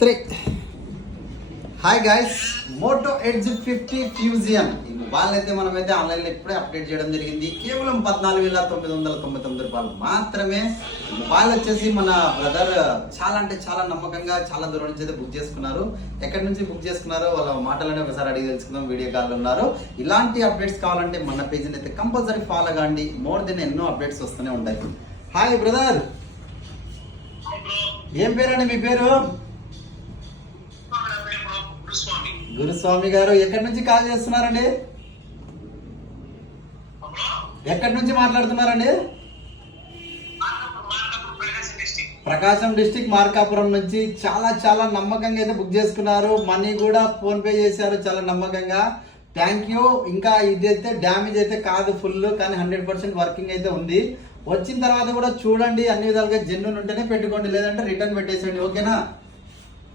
3. Hi guys, Moto Edge 50 fusion ఈ mobile అయితే మనమైతే ఆన్లైన్లో ఇప్పుడే అప్డేట్ చేయడం జరిగింది. కేవలం 14,999 రూపాయలు మాత్రమే. మొబైల్ వచ్చేసి మన బ్రదర్ చాలా అంటే చాలా నమ్మకంగా చాలా దూరం నుంచి అయితే బుక్ చేసుకున్నారు. ఎక్కడి నుంచి బుక్ చేసుకున్నారో వాళ్ళ మాటలనే ఒకసారి అడిగి తెలుసుకుందాం. వీడియో కాల్లో ఉన్నారు. ఇలాంటి అప్డేట్స్ కావాలంటే మన పేజీని అయితే కంపల్సరీ ఫాలో కాండి. మోర్ దెన్ ఎన్నో అప్డేట్స్ వస్తూనే ఉంటాయి. హాయ్ బ్రదర్, ఏం పేరండి మీ పేరు? గురుస్వామి గారు, ఎక్కడి నుంచి కాల్ చేస్తున్నారండి? ఎక్కడి నుంచి మాట్లాడుతున్నారండి? ప్రకాశం డిస్టిక్ మార్కాపురం నుంచి. చాలా చాలా నమ్మకంగా అయితే బుక్ చేసుకున్నారు. మనీ కూడా ఫోన్ పే చేశారు చాలా నమ్మకంగా. Thank you. ఇంకా ఇదైతే డ్యామేజ్ అయితే కాదు ఫుల్, కానీ 100% వర్కింగ్ అయితే ఉంది. వచ్చిన తర్వాత కూడా చూడండి, అన్ని విధాలుగా జెన్యూన్ ఉంటేనే పెట్టుకోండి, లేదంటే రిటర్న్ పెట్టేసేయండి. ఓకేనా?